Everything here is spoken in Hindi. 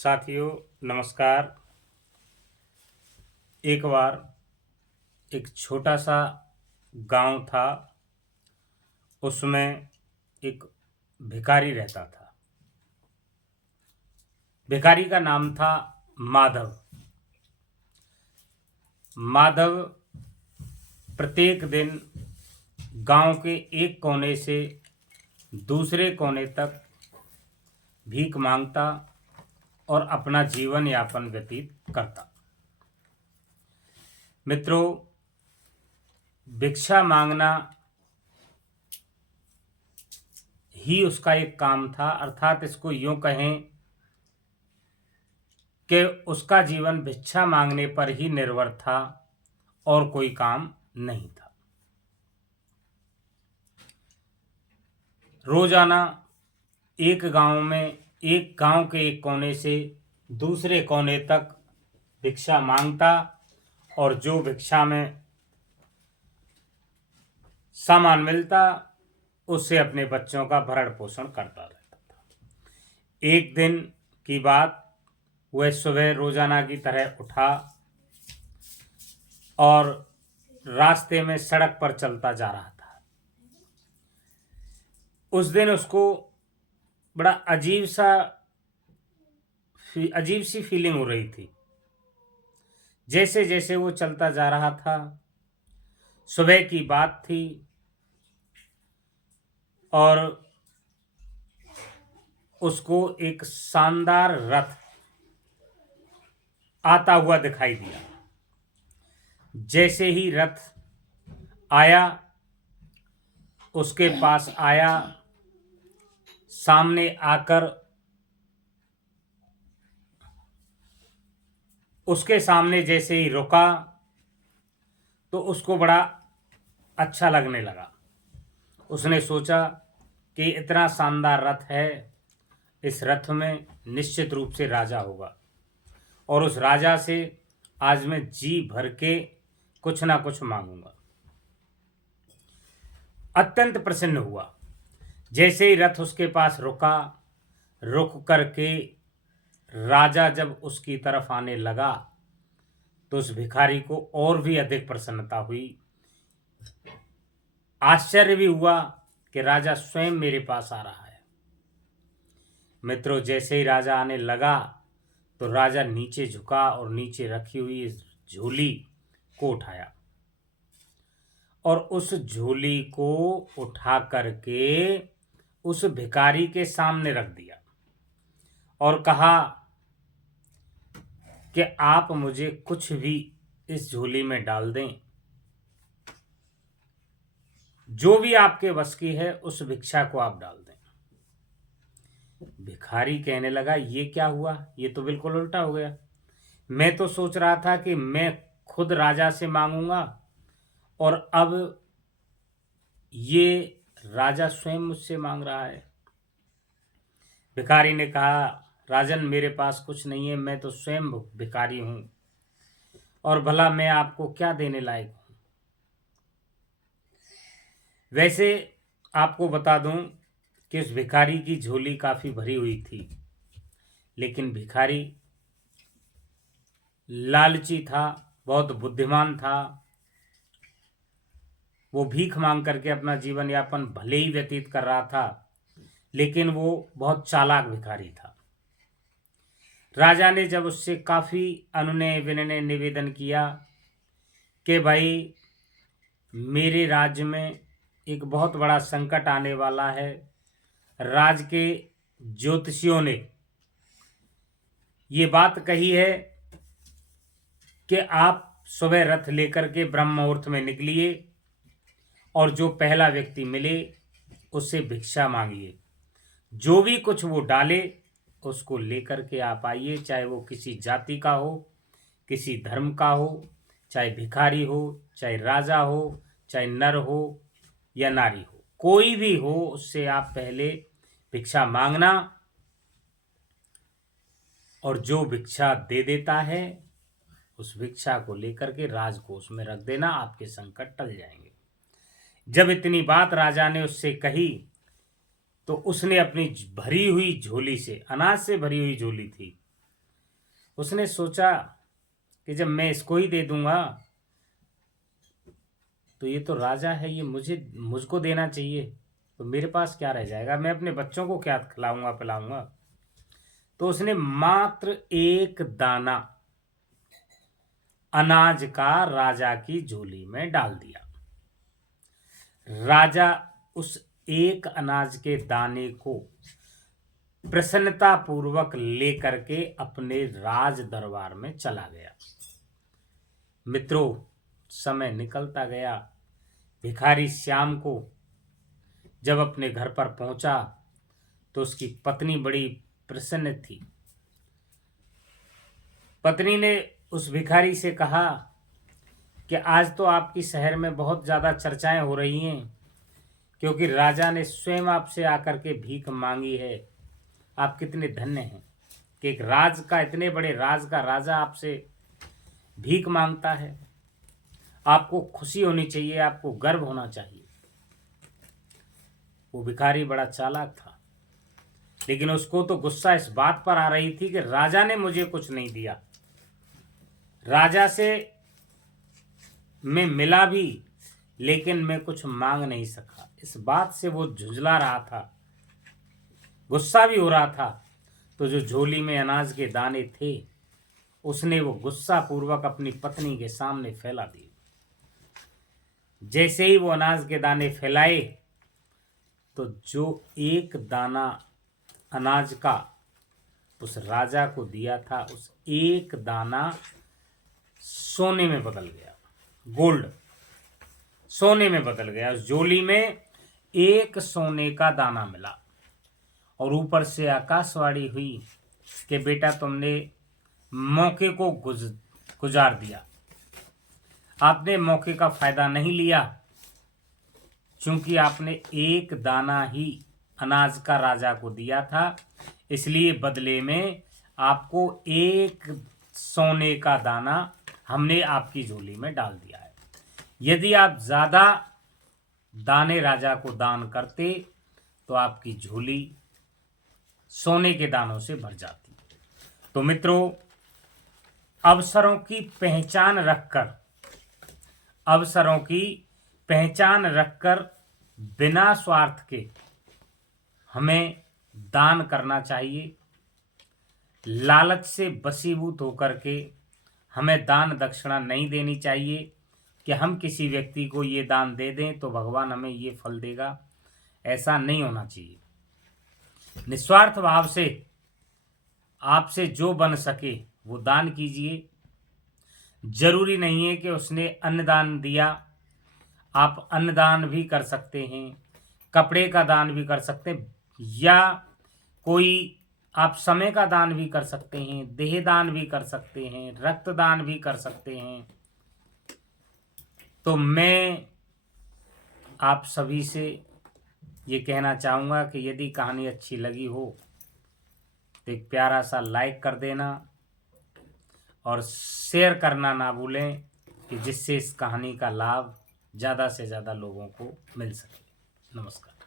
साथियों नमस्कार। एक बार एक छोटा सा गांव था। उसमें एक भिखारी रहता था। भिखारी का नाम था माधव। माधव प्रत्येक दिन गांव के एक कोने से दूसरे कोने तक भीख मांगता और अपना जीवन यापन व्यतीत करता। मित्रों, भिक्षा मांगना ही उसका एक काम था, अर्थात इसको यूं कहें कि उसका जीवन भिक्षा मांगने पर ही निर्भर था और कोई काम नहीं था। रोजाना एक गांव के एक कोने से दूसरे कोने तक भिक्षा मांगता और जो भिक्षा में सामान मिलता उससे अपने बच्चों का भरण पोषण करता रहता था। एक दिन की बात, वह सुबह रोजाना की तरह उठा और रास्ते में सड़क पर चलता जा रहा था। उस दिन उसको बड़ा अजीब सी फीलिंग हो रही थी। जैसे जैसे वो चलता जा रहा था, सुबह की बात थी और उसको एक शानदार रथ आता हुआ दिखाई दिया। जैसे ही रथ आया, उसके पास आया, सामने आकर उसके सामने जैसे ही रुका तो उसको बड़ा अच्छा लगने लगा। उसने सोचा कि इतना शानदार रथ है, इस रथ में निश्चित रूप से राजा होगा और उस राजा से आज मैं जी भर के कुछ ना कुछ मांगूंगा। अत्यंत प्रसन्न हुआ। जैसे ही रथ उसके पास रुक करके राजा जब उसकी तरफ आने लगा तो उस भिखारी को और भी अधिक प्रसन्नता हुई। आश्चर्य भी हुआ कि राजा स्वयं मेरे पास आ रहा है। मित्रों, जैसे ही राजा आने लगा तो राजा नीचे झुका और नीचे रखी हुई इस झोली को उठाया और उस झोली को उठा करके उस भिखारी के सामने रख दिया और कहा कि आप मुझे कुछ भी इस झोली में डाल दें, जो भी आपके बस की है उस भिक्षा को आप डाल दें। भिखारी कहने लगा, ये क्या हुआ? ये तो बिल्कुल उल्टा हो गया। मैं तो सोच रहा था कि मैं खुद राजा से मांगूंगा और अब ये राजा स्वयं मुझसे मांग रहा है। भिखारी ने कहा, राजन, मेरे पास कुछ नहीं है, मैं तो स्वयं भिखारी हूं और भला मैं आपको क्या देने लायक हूं। वैसे आपको बता दूं कि उस भिखारी की झोली काफी भरी हुई थी, लेकिन भिखारी लालची था, बहुत बुद्धिमान था। वो भीख मांग करके अपना जीवन यापन भले ही व्यतीत कर रहा था, लेकिन वो बहुत चालाक भिखारी था। राजा ने जब उससे काफी अनुनय विनय निवेदन किया कि भाई, मेरे राज्य में एक बहुत बड़ा संकट आने वाला है, राज के ज्योतिषियों ने ये बात कही है कि आप सुबह रथ लेकर के ब्रह्म मुहूर्त में निकलिए और जो पहला व्यक्ति मिले उससे भिक्षा मांगिए। जो भी कुछ वो डाले उसको लेकर के आप आइए, चाहे वो किसी जाति का हो, किसी धर्म का हो, चाहे भिखारी हो, चाहे राजा हो, चाहे नर हो या नारी हो, कोई भी हो, उससे आप पहले भिक्षा मांगना और जो भिक्षा दे देता है उस भिक्षा को लेकर के राजकोष में रख देना, आपके संकट टल जाएंगे। जब इतनी बात राजा ने उससे कही तो उसने अपनी भरी हुई झोली से, अनाज से भरी हुई झोली थी, उसने सोचा कि जब मैं इसको ही दे दूंगा तो ये तो राजा है, ये मुझको देना चाहिए, तो मेरे पास क्या रह जाएगा, मैं अपने बच्चों को क्या खिलाऊंगा पिलाऊंगा। तो उसने मात्र एक दाना अनाज का राजा की झोली में डाल दिया। राजा उस एक अनाज के दाने को प्रसन्नता पूर्वक लेकर के अपने राज दरबार में चला गया। मित्रों, समय निकलता गया। भिखारी श्याम को जब अपने घर पर पहुंचा तो उसकी पत्नी बड़ी प्रसन्न थी। पत्नी ने उस भिखारी से कहा कि आज तो आपकी शहर में बहुत ज़्यादा चर्चाएं हो रही हैं, क्योंकि राजा ने स्वयं आपसे आकर के भीख मांगी है। आप कितने धन्य हैं कि एक राज का, इतने बड़े राज का राजा आपसे भीख मांगता है। आपको खुशी होनी चाहिए, आपको गर्व होना चाहिए। वो भिखारी बड़ा चालाक था, लेकिन उसको तो गुस्सा इस बात पर आ रही थी कि राजा ने मुझे कुछ नहीं दिया। राजा से मैं मिला भी, लेकिन मैं कुछ मांग नहीं सका। इस बात से वो झुंझला रहा था, गुस्सा भी हो रहा था। तो जो झोली में अनाज के दाने थे उसने वो गुस्सा पूर्वक अपनी पत्नी के सामने फैला दिए। जैसे ही वो अनाज के दाने फैलाए तो जो एक दाना अनाज का उस राजा को दिया था, उस एक दाना सोने में बदल गया, गोल्ड, सोने में बदल गया। उस झोली में एक सोने का दाना मिला और ऊपर से आकाशवाणी हुई कि बेटा, तुमने मौके को गुजार दिया, आपने मौके का फायदा नहीं लिया, क्योंकि आपने एक दाना ही अनाज का राजा को दिया था, इसलिए बदले में आपको एक सोने का दाना हमने आपकी झोली में डाल दिया है। यदि आप ज़्यादा दाने राजा को दान करते तो आपकी झोली सोने के दानों से भर जाती। तो मित्रों, अवसरों की पहचान रखकर, अवसरों की पहचान रखकर बिना स्वार्थ के हमें दान करना चाहिए। लालच से वशीभूत होकर के हमें दान दक्षिणा नहीं देनी चाहिए कि हम किसी व्यक्ति को ये दान दे दें तो भगवान हमें ये फल देगा। ऐसा नहीं होना चाहिए। निस्वार्थ भाव से आपसे जो बन सके वो दान कीजिए। जरूरी नहीं है कि उसने अन्नदान दिया, आप अन्नदान भी कर सकते हैं, कपड़े का दान भी कर सकते हैं, या कोई आप समय का दान भी कर सकते हैं, देह दान भी कर सकते हैं, रक्तदान भी कर सकते हैं। तो मैं आप सभी से ये कहना चाहूँगा कि यदि कहानी अच्छी लगी हो तो एक प्यारा सा लाइक कर देना और शेयर करना ना भूलें, कि जिससे इस कहानी का लाभ ज़्यादा से ज़्यादा लोगों को मिल सके। नमस्कार।